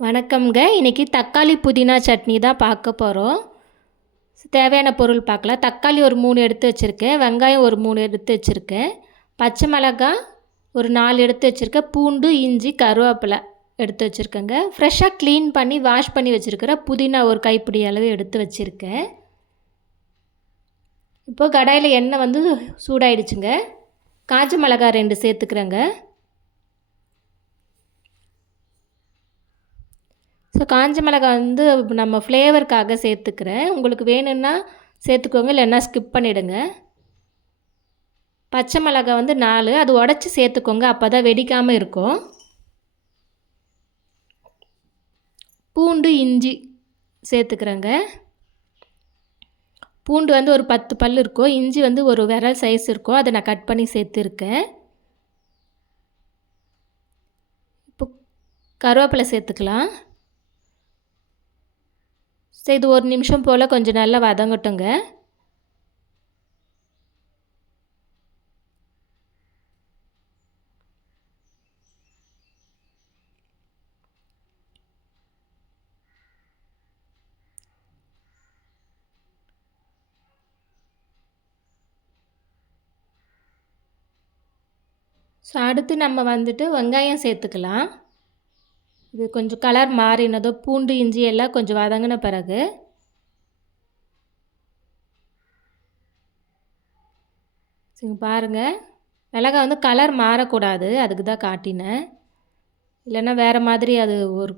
வணக்கம்ங்க. இன்றைக்கி தக்காளி புதினா சட்னி தான் பார்க்க போகிறோம். தேவையான பொருள் பார்க்கலாம். தக்காளி ஒரு 3 எடுத்து வச்சுருக்கேன். வெங்காயம் ஒரு 3 எடுத்து வச்சுருக்கேன். பச்சை மிளகாய் ஒரு 4 எடுத்து வச்சுருக்கேன். பூண்டு, இஞ்சி, கருவேப்பிலை எடுத்து வச்சுருக்கேங்க. ஃப்ரெஷ்ஷாக க்ளீன் பண்ணி வாஷ் பண்ணி வச்சுருக்கிற புதினா ஒரு கைப்பிடி அளவு எடுத்து வச்சுருக்கேன். இப்போது கடாயில் எண்ணெய் வந்து சூடாயிடுச்சுங்க. காஞ்ச மிளகாய் 2 சேர்த்துக்கிறேங்க. ஸோ காஞ்ச மிளகாய் வந்து நம்ம ஃப்ளேவருக்காக சேர்த்துக்கிறேன். உங்களுக்கு வேணும்னா சேர்த்துக்கோங்க, இல்லைன்னா ஸ்கிப் பண்ணிவிடுங்க. பச்சை மிளகாய் வந்து 4, அது உடச்சி சேர்த்துக்கோங்க, அப்போ தான் வெடிக்காமல் இருக்கும். பூண்டு, இஞ்சி சேர்த்துக்கிறேங்க. பூண்டு வந்து ஒரு 10 பல் இருக்கும். இஞ்சி வந்து ஒரு விரல் சைஸ் இருக்கும். அதை நான் கட் பண்ணி சேர்த்துருக்கேன். இப்போ கருவேப்பிலை சேர்த்துக்கலாம். சரி, இது ஒரு நிமிஷம் போல் கொஞ்சம் நல்லா வதங்கட்டுங்க. ஸோ அடுத்து நம்ம வந்துட்டு வெங்காயம் சேர்த்துக்கலாம். இது கொஞ்சம் கலர் மாறினதோ, பூண்டு இஞ்சி எல்லாம் கொஞ்சம் வதங்கின பிறகு சரி பாருங்கள், மிளகாய் வந்து கலர் மாறக்கூடாது, அதுக்கு தான் காட்டினேன். இல்லைன்னா வேறு மாதிரி அது ஒரு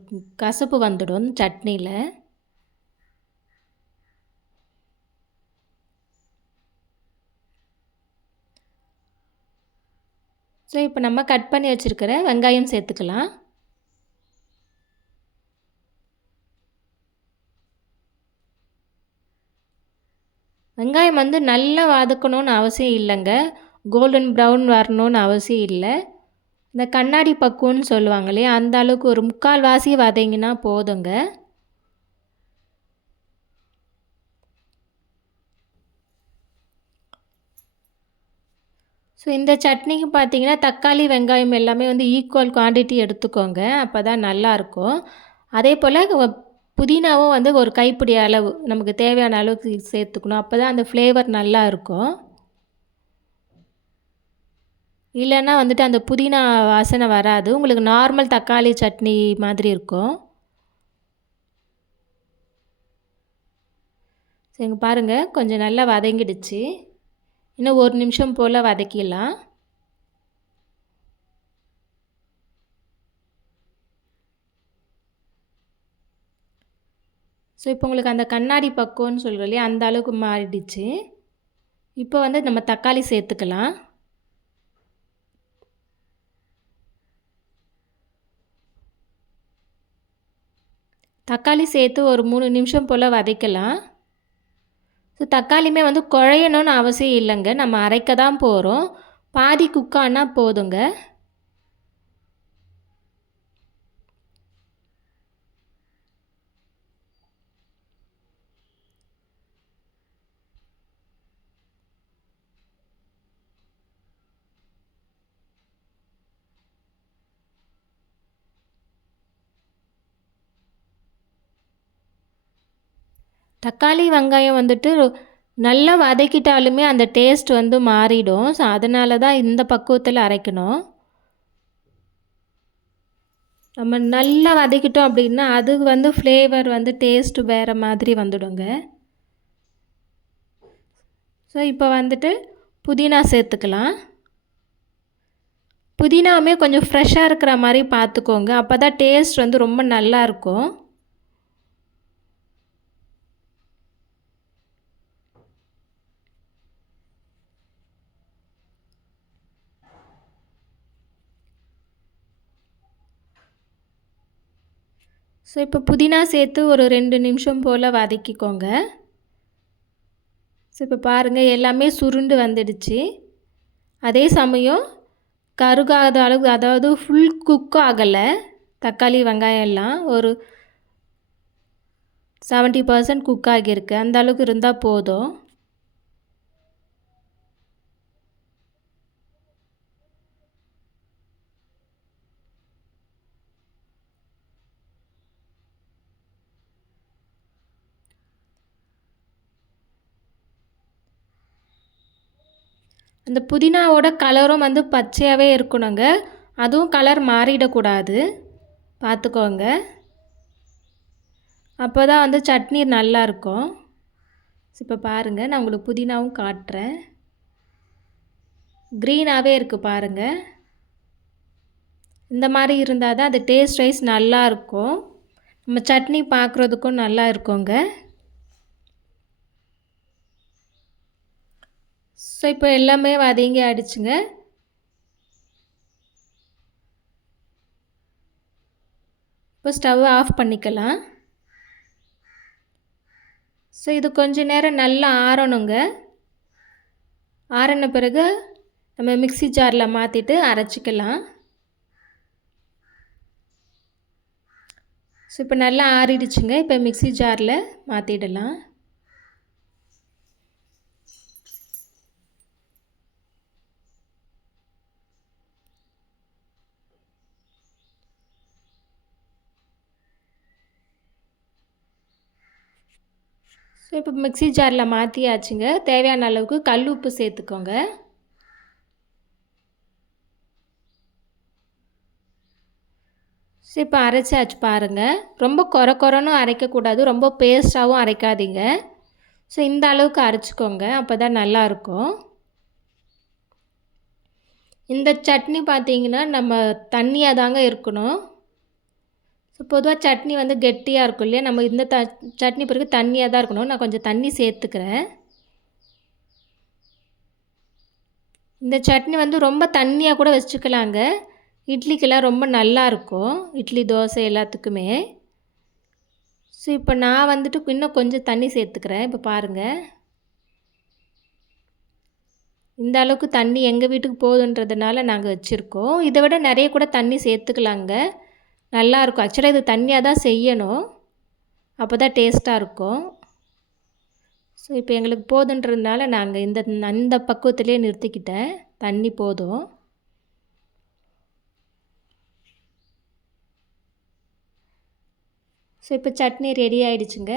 கசப்பு வந்துடும் சட்னியில். ஸோ இப்போ நம்ம கட் பண்ணி வச்சுருக்கிற வெங்காயம் சேர்த்துக்கலாம். வெங்காயம் வந்து நல்லா வதக்கணும்னு அவசியம் இல்லைங்க. கோல்டன் ப்ரௌன் வரணும்னு அவசியம் இல்லை. இந்த கண்ணாடி பக்குவம்னு சொல்லுவாங்க இல்லையா, அந்த அளவுக்கு ஒரு 3/4 வாசி வதங்கினா போதுங்க. ஸோ இந்த சட்னிக்கு பார்த்தீங்கன்னா தக்காளி வெங்காயம் எல்லாமே வந்து ஈக்குவல் குவான்டிட்டி எடுத்துக்கோங்க, அப்போ தான் நல்லாயிருக்கும். அதே போல் புதினாவும் வந்து ஒரு கைப்பிடி அளவு நமக்கு தேவையான அளவுக்கு சேர்த்துக்கணும், அப்போ தான் அந்த ஃப்ளேவர் நல்லா இருக்கும். இல்லைன்னா வந்துட்டு அந்த புதினா வாசனை வராது, உங்களுக்கு நார்மல் தக்காளி சட்னி மாதிரி இருக்கும். சரிங்க, பாருங்கள் கொஞ்சம் நல்லா வதங்கிடுச்சு. இன்னும் ஒரு நிமிஷம் போல் வதக்கிடலாம். ஸோ இப்போ உங்களுக்கு அந்த கண்ணாடி பக்குவம்னு சொல்கிறோம் இல்லையா, அந்த அளவுக்கு மாறிடுச்சு. இப்போ வந்து நம்ம தக்காளி சேர்த்துக்கலாம். தக்காளி சேர்த்து ஒரு 3 நிமிஷம் போல் வதக்கலாம். ஸோ தக்காளியுமே வந்து குழையணும்னு அவசியம் இல்லைங்க, நம்ம அரைக்க தான் போகிறோம். பாதி குக்கானா போதுங்க. தக்காளி வெங்காயம் வந்துட்டு நல்லா வதக்கிட்டாலுமே அந்த டேஸ்ட் வந்து மாறிடும். ஸோ அதனால தான் இந்த பக்குவத்தில் அரைக்கணும். நம்ம நல்லா வதக்கிட்டோம் அப்படின்னா அது வந்து ஃப்ளேவர் வந்து டேஸ்ட் வேறு மாதிரி வந்துடுங்க. ஸோ இப்போ வந்துட்டு புதினா சேர்த்துக்கலாம். புதினாவுமே கொஞ்சம் ஃப்ரெஷ்ஷாக இருக்கிற மாதிரி பார்த்துக்கோங்க, அப்போ தான் டேஸ்ட் வந்து ரொம்ப நல்லாயிருக்கும். ஸோ இப்போ புதினா சேர்த்து ஒரு 2 நிமிஷம் போல் வதக்கிக்கோங்க. ஸோ இப்போ பாருங்கள் எல்லாமே சுருண்டு வந்துடுச்சு. அதே சமயம் கருகாத அளவுக்கு, அதாவது ஃபுல் குக் ஆகலை, தக்காளி வெங்காயம் எல்லாம் ஒரு 70% குக் ஆகியிருக்கு, அந்த அளவுக்கு இருந்தால் போதும். அந்த புதினாவோட கலரும் வந்து பச்சையாகவே இருக்கணுங்க, அதுவும் கலர் மாறிடக்கூடாது, பார்த்துக்கோங்க. அப்போ தான் வந்து சட்னி நல்லாயிருக்கும். இப்போ பாருங்கள், நான் உங்களுக்கு புதினாவும் காட்டுறேன். க்ரீனாகவே இருக்குது பாருங்கள். இந்த மாதிரி இருந்தால் தான் அது டேஸ்ட் வைஸ் நல்லாயிருக்கும், நம்ம சட்னி பார்க்குறதுக்கும் நல்லா இருக்குங்க. ஸோ இப்போ எல்லாமே வதங்கி ஆயிடுச்சுங்க. இப்போ ஸ்டவ் ஆஃப் பண்ணிக்கலாம். ஸோ இது கொஞ்சம் நேரம் நல்லா ஆறணுங்க. ஆறின பிறகு நம்ம மிக்ஸி ஜாரில் மாற்றிட்டு அரைச்சிக்கலாம். ஸோ இப்போ நல்லா ஆறிடுச்சுங்க. இப்போ மிக்ஸி ஜாரில் மாற்றிடலாம். ஸோ இப்போ மிக்ஸி ஜாரில் மாற்றியாச்சுங்க. தேவையான அளவுக்கு கல் உப்பு சேர்த்துக்கோங்க. ஸோ இப்போ அரைச்சாச்சு பாருங்கள். ரொம்ப கொரன்னு அரைக்கக்கூடாது, ரொம்ப பேஸ்ட்டாகவும் அரைக்காதீங்க. ஸோ இந்த அளவுக்கு அரைச்சிக்கோங்க, அப்போ தான் நல்லாயிருக்கும். இந்த சட்னி பார்த்திங்கன்னா நம்ம தண்ணியாக தாங்க இருக்கணும். ஸோ பொதுவாக சட்னி வந்து கெட்டியாக இருக்கும் இல்லையா, நம்ம இந்த சட்னி பிறகு தண்ணியாக தான் இருக்கணும். நான் கொஞ்சம் தண்ணி சேர்த்துக்கிறேன். இந்த சட்னி வந்து ரொம்ப தண்ணியாக கூட வச்சுக்கலாங்க, இட்லிக்கெல்லாம் ரொம்ப நல்லாயிருக்கும், இட்லி தோசை எல்லாத்துக்குமே. ஸோ இப்போ நான் வந்துட்டு இன்னும் கொஞ்சம் தண்ணி சேர்த்துக்கிறேன். இப்போ பாருங்கள், இந்த அளவுக்கு தண்ணி எங்கள் வீட்டுக்கு போகுதுன்றதுனால நாங்கள் வச்சுருக்கோம். இதை விட நிறைய கூட தண்ணி சேர்த்துக்கலாங்க, நல்லாயிருக்கும். ஆக்சுவலாக இது தண்ணியாக தான் செய்யணும், அப்போ தான் டேஸ்ட்டாக இருக்கும். ஸோ இப்போ எங்களுக்கு போதுன்றதுனால நாங்கள் அந்த பக்குவத்திலே நிறுத்திக்கிட்டேன், தண்ணி போதும். ஸோ இப்போ சட்னி ரெடி ஆகிடுச்சுங்க.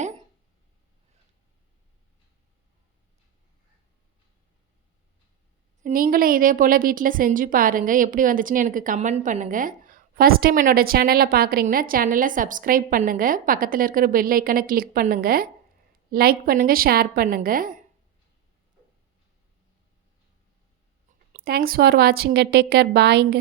நீங்களும் இதே போல் வீட்டில் செஞ்சு பாருங்கள், எப்படி வந்துச்சுன்னு எனக்கு கமெண்ட் பண்ணுங்கள். ஃபஸ்ட் டைம் என்னோடய சேனலை பார்க்குறீங்கன்னா சேனலை சப்ஸ்கிரைப் பண்ணுங்கள், பக்கத்தில் இருக்கிற பெல் ஐக்கனை கிளிக் பண்ணுங்கள், லைக் பண்ணுங்கள், ஷேர் பண்ணுங்கள். Thanks for வாட்சிங்க. Take care. பாய்ங்க.